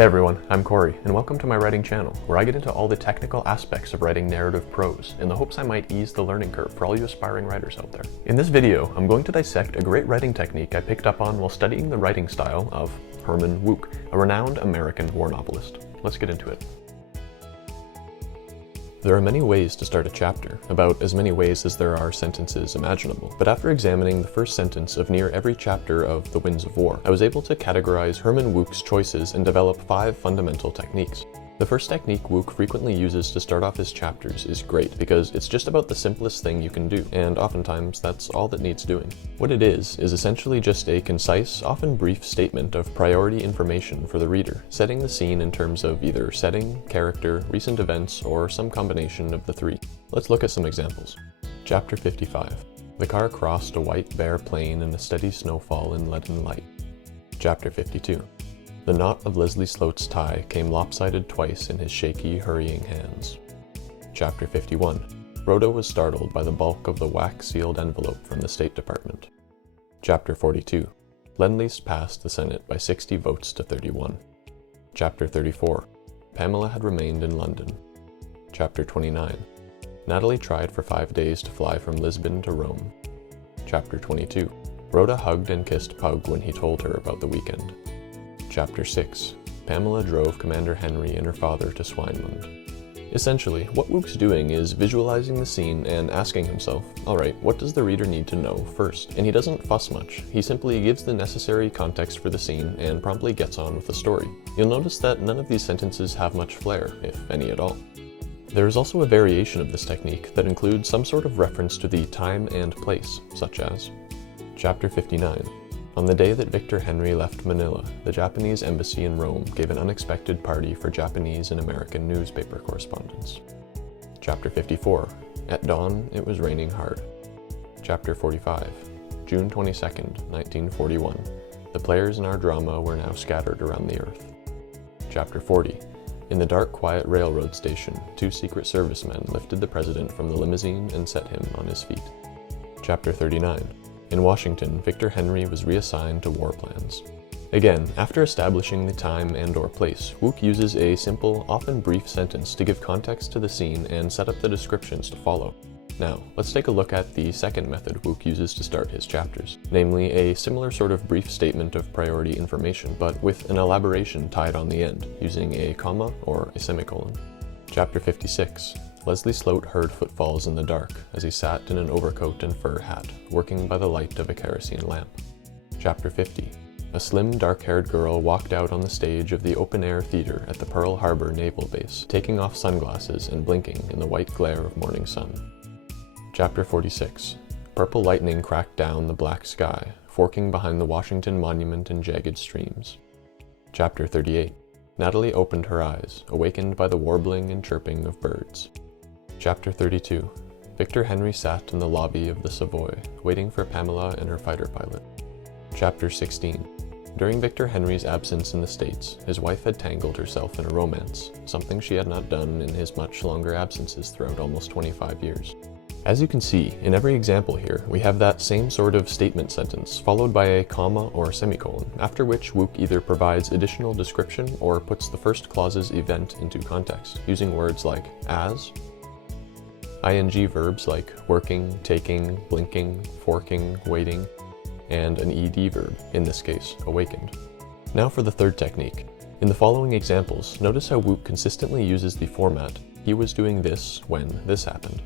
Hey everyone, I'm Corey, and welcome to my writing channel, where I get into all the technical aspects of writing narrative prose, in the hopes I might ease the learning curve for all you aspiring writers out there. In this video, I'm going to dissect a great writing technique I picked up on while studying the writing style of Herman Wouk, a renowned American war novelist. Let's get into it. There are many ways to start a chapter, about as many ways as there are sentences imaginable. But after examining the first sentence of near every chapter of The Winds of War, I was able to categorize Herman Wouk's choices and develop 5 fundamental techniques. The first technique Wouk frequently uses to start off his chapters is great because it's just about the simplest thing you can do, and oftentimes that's all that needs doing. What it is essentially just a concise, often brief statement of priority information for the reader, setting the scene in terms of either setting, character, recent events, or some combination of the three. Let's look at some examples. Chapter 55. The car crossed a white bare plain in a steady snowfall in leaden light. Chapter 52. The knot of Leslie Sloat's tie came lopsided twice in his shaky, hurrying hands. Chapter 51. Rhoda was startled by the bulk of the wax-sealed envelope from the State Department. Chapter 42. Lend-Lease passed the Senate by 60 votes to 31. Chapter 34. Pamela had remained in London. Chapter 29. Natalie tried for 5 days to fly from Lisbon to Rome. Chapter 22. Rhoda hugged and kissed Pug when he told her about the weekend. Chapter 6. Pamela drove Commander Henry and her father to Swineland. Essentially, what Wouk's doing is visualizing the scene and asking himself, alright, what does the reader need to know first? And he doesn't fuss much. He simply gives the necessary context for the scene and promptly gets on with the story. You'll notice that none of these sentences have much flair, if any at all. There is also a variation of this technique that includes some sort of reference to the time and place, such as Chapter 59. On the day that Victor Henry left Manila, the Japanese embassy in Rome gave an unexpected party for Japanese and American newspaper correspondents. Chapter 54. At dawn, it was raining hard. Chapter 45. June 22nd, 1941. The players in our drama were now scattered around the earth. Chapter 40. In the dark, quiet railroad station, 2 Secret Service men lifted the president from the limousine and set him on his feet. Chapter 39. In Washington, Victor Henry was reassigned to war plans. Again, after establishing the time and/or place, Wouk uses a simple, often brief sentence to give context to the scene and set up the descriptions to follow. Now, let's take a look at the second method Wouk uses to start his chapters, namely a similar sort of brief statement of priority information, but with an elaboration tied on the end, using a comma or a semicolon. Chapter 56. Leslie Sloat heard footfalls in the dark as he sat in an overcoat and fur hat, working by the light of a kerosene lamp. Chapter 50. A slim, dark-haired girl walked out on the stage of the open-air theater at the Pearl Harbor Naval Base, taking off sunglasses and blinking in the white glare of morning sun. Chapter 46. Purple lightning cracked down the black sky, forking behind the Washington Monument in jagged streams. Chapter 38. Natalie opened her eyes, awakened by the warbling and chirping of birds. Chapter 32. Victor Henry sat in the lobby of the Savoy, waiting for Pamela and her fighter pilot. Chapter 16. During Victor Henry's absence in the States, his wife had tangled herself in a romance, something she had not done in his much longer absences throughout almost 25 years. As you can see, in every example here, we have that same sort of statement sentence, followed by a comma or semicolon, after which Wouk either provides additional description or puts the first clause's event into context, using words like as, ing verbs like working, taking, blinking, forking, waiting, and an ed verb, in this case, awakened. Now for the third technique. In the following examples, notice how Wouk consistently uses the format, he was doing this when this happened.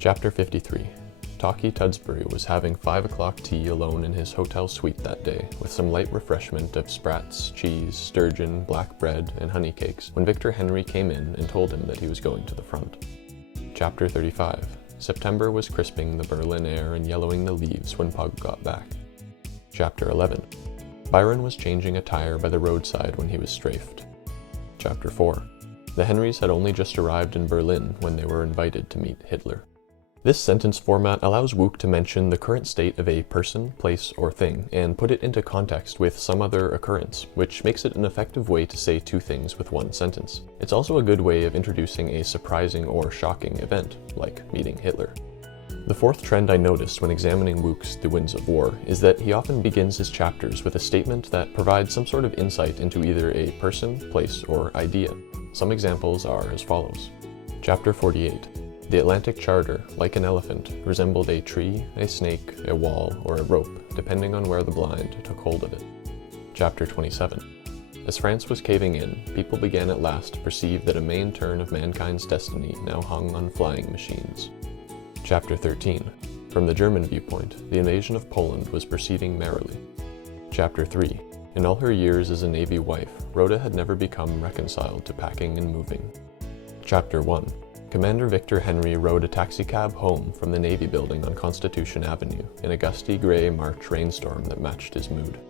Chapter 53. Talkie Tudsbury was having 5 o'clock tea alone in his hotel suite that day, with some light refreshment of sprats, cheese, sturgeon, black bread, and honey cakes, when Victor Henry came in and told him that he was going to the front. Chapter 35. September was crisping the Berlin air and yellowing the leaves when Pug got back. Chapter 11. Byron was changing a tire by the roadside when he was strafed. Chapter 4. The Henrys had only just arrived in Berlin when they were invited to meet Hitler. This sentence format allows Wouk to mention the current state of a person, place, or thing, and put it into context with some other occurrence, which makes it an effective way to say 2 things with 1 sentence. It's also a good way of introducing a surprising or shocking event, like meeting Hitler. The fourth trend I noticed when examining Wouk's The Winds of War is that he often begins his chapters with a statement that provides some sort of insight into either a person, place, or idea. Some examples are as follows. Chapter 48. The Atlantic Charter, like an elephant, resembled a tree, a snake, a wall, or a rope, depending on where the blind took hold of it. Chapter 27. As France was caving in, people began at last to perceive that a main turn of mankind's destiny now hung on flying machines. Chapter 13. From the German viewpoint, the invasion of Poland was proceeding merrily. Chapter 3. In all her years as a Navy wife, Rhoda had never become reconciled to packing and moving. Chapter 1. Commander Victor Henry rode a taxicab home from the Navy building on Constitution Avenue in a gusty gray March rainstorm that matched his mood.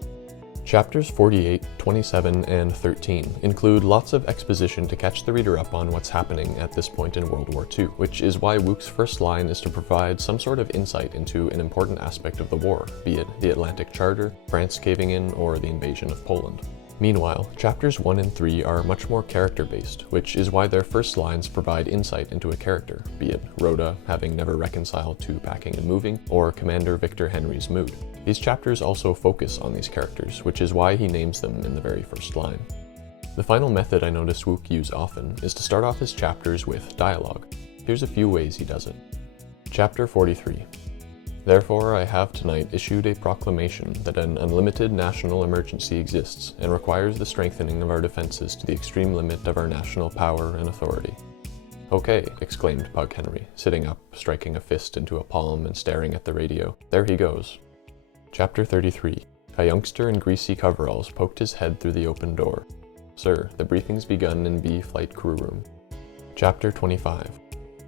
Chapters 48, 27, and 13 include lots of exposition to catch the reader up on what's happening at this point in World War II, which is why Wouk's first line is to provide some sort of insight into an important aspect of the war, be it the Atlantic Charter, France caving in, or the invasion of Poland. Meanwhile, chapters 1 and 3 are much more character-based, which is why their first lines provide insight into a character, be it Rhoda having never reconciled to packing and moving, or Commander Victor Henry's mood. These chapters also focus on these characters, which is why he names them in the very first line. The final method I notice Wouk use often is to start off his chapters with dialogue. Here's a few ways he does it. Chapter 43. Therefore, I have tonight issued a proclamation that an unlimited national emergency exists and requires the strengthening of our defenses to the extreme limit of our national power and authority. Okay, exclaimed Pug Henry, sitting up, striking a fist into a palm and staring at the radio. There he goes. Chapter 33. A youngster in greasy coveralls poked his head through the open door. Sir, the briefing's begun in B Flight Crew Room. Chapter 25.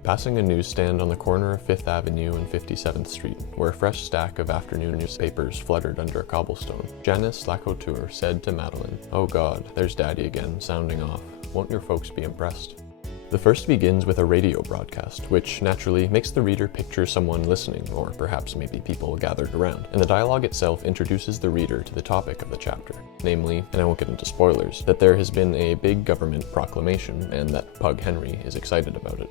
Passing a newsstand on the corner of 5th Avenue and 57th Street, where a fresh stack of afternoon newspapers fluttered under a cobblestone, Janice Lacouture said to Madeline, "Oh God, there's Daddy again, sounding off. Won't your folks be impressed?" The first begins with a radio broadcast, which naturally makes the reader picture someone listening, or perhaps maybe people gathered around, and the dialogue itself introduces the reader to the topic of the chapter, namely, and I won't get into spoilers, that there has been a big government proclamation and that Pug Henry is excited about it.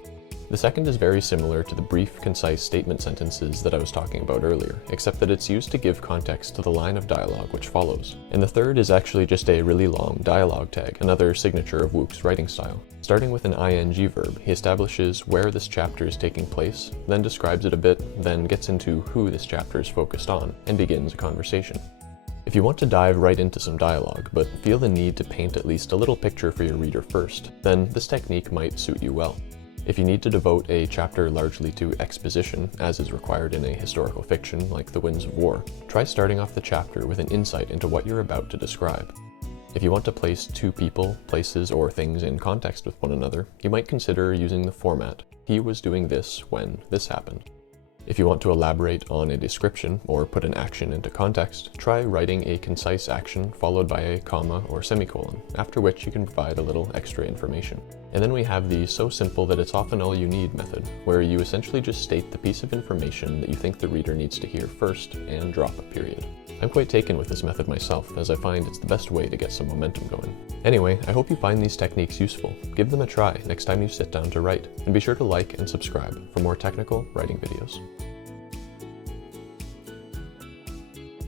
The second is very similar to the brief, concise statement sentences that I was talking about earlier, except that it's used to give context to the line of dialogue which follows. And the third is actually just a really long dialogue tag, another signature of Wouk's writing style. Starting with an ing verb, he establishes where this chapter is taking place, then describes it a bit, then gets into who this chapter is focused on, and begins a conversation. If you want to dive right into some dialogue, but feel the need to paint at least a little picture for your reader first, then this technique might suit you well. If you need to devote a chapter largely to exposition, as is required in a historical fiction like The Winds of War, try starting off the chapter with an insight into what you're about to describe. If you want to place two people, places, or things in context with one another, you might consider using the format, "He was doing this when this happened." If you want to elaborate on a description or put an action into context, try writing a concise action followed by a comma or semicolon, after which you can provide a little extra information. And then we have the so simple that it's often all you need method, where you essentially just state the piece of information that you think the reader needs to hear first and drop a period. I'm quite taken with this method myself, as I find it's the best way to get some momentum going. Anyway, I hope you find these techniques useful. Give them a try next time you sit down to write, and be sure to like and subscribe for more technical writing videos.